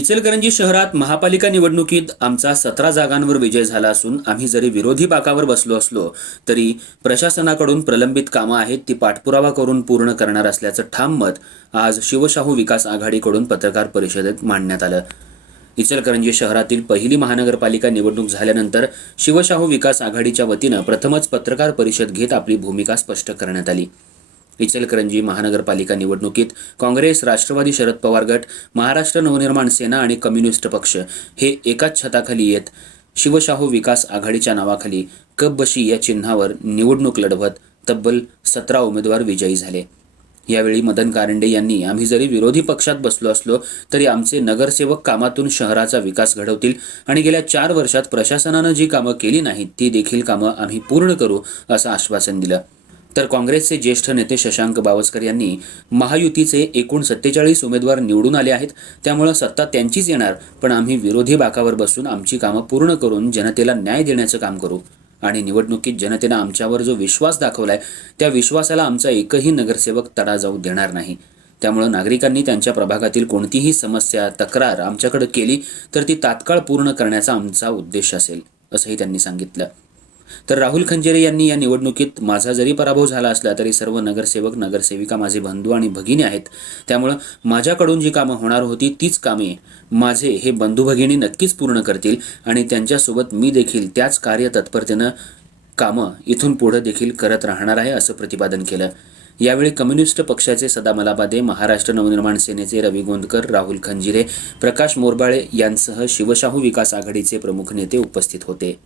इचलकरंजी शहरात महापालिका निवडणुकीत आमचा सतरा जागांवर विजय झाला असून आम्ही जरी विरोधी बाकावर बसलो असलो तरी प्रशासनाकडून प्रलंबित कामं आहेत ती पाठपुरावा करून पूर्ण करणार असल्याचं ठाम मत आज शिवशाहू विकास आघाडीकडून पत्रकार परिषदेत मांडण्यात आलं. इचलकरंजी शहरातील पहिली महानगरपालिका निवडणूक झाल्यानंतर शिवशाहू विकास आघाडीच्या वतीनं प्रथमच पत्रकार परिषद घेत आपली भूमिका स्पष्ट करण्यात आली. इचलकरंजी महानगरपालिका निवडणुकीत काँग्रेस राष्ट्रवादी शरद पवार गट महाराष्ट्र नवनिर्माण सेना आणि कम्युनिस्ट पक्ष हे एकाच छताखाली येत शिवशाहू विकास आघाडीच्या नावाखाली कपबशी या चिन्हावर निवडणूक लढवत तब्बल सतरा उमेदवार विजयी झाले. यावेळी मदन कारंडे यांनी आम्ही जरी विरोधी पक्षात बसलो असलो तरी आमचे नगरसेवक कामातून शहराचा विकास घडवतील आणि गेल्या चार वर्षात प्रशासनानं जी कामं केली नाहीत ती देखील कामं आम्ही पूर्ण करू असं आश्वासन दिलं. तर काँग्रेसचे ज्येष्ठ नेते शशांक बावस्कर यांनी महायुतीचे एकूण सत्तेचाळीस उमेदवार निवडून आले आहेत. त्यामुळं सत्ता त्यांचीच येणार पण आम्ही विरोधी बाकावर बसून आमची कामं पूर्ण करून जनतेला न्याय देण्याचं काम करू. आणि निवडणुकीत जनतेनं आमच्यावर जो विश्वास दाखवलाय त्या विश्वासाला आमचा एकही नगरसेवक तडा जाऊ देणार नाही. त्यामुळं नागरिकांनी त्यांच्या प्रभागातील कोणतीही समस्या तक्रार आमच्याकडे केली तर ती तात्काळ पूर्ण करण्याचा आमचा उद्देश असेल असंही त्यांनी सांगितलं. तर राहुल खंजेरे यांनी या निवडणुकीत माझा जरी पराभव झाला असला तरी सर्व नगरसेवक नगरसेविका माझे बंधू आणि भगिनी आहेत. त्यामुळं माझ्याकडून जी कामं होणार होती तीच कामे माझे हे बंधू भगिनी नक्कीच पूर्ण करतील आणि त्यांच्यासोबत मी देखील त्याच कार्य तत्परतेनं कामं इथून पुढं देखील करत राहणार आहे असं प्रतिपादन केलं. यावेळी कम्युनिस्ट पक्षाचे सदा मलाबादे महाराष्ट्र नवनिर्माण सेनेचे रवी गोंदकर राहुल खंजिरे प्रकाश मोरबाळे यांसह शिवशाहू विकास आघाडीचे प्रमुख नेते उपस्थित होते.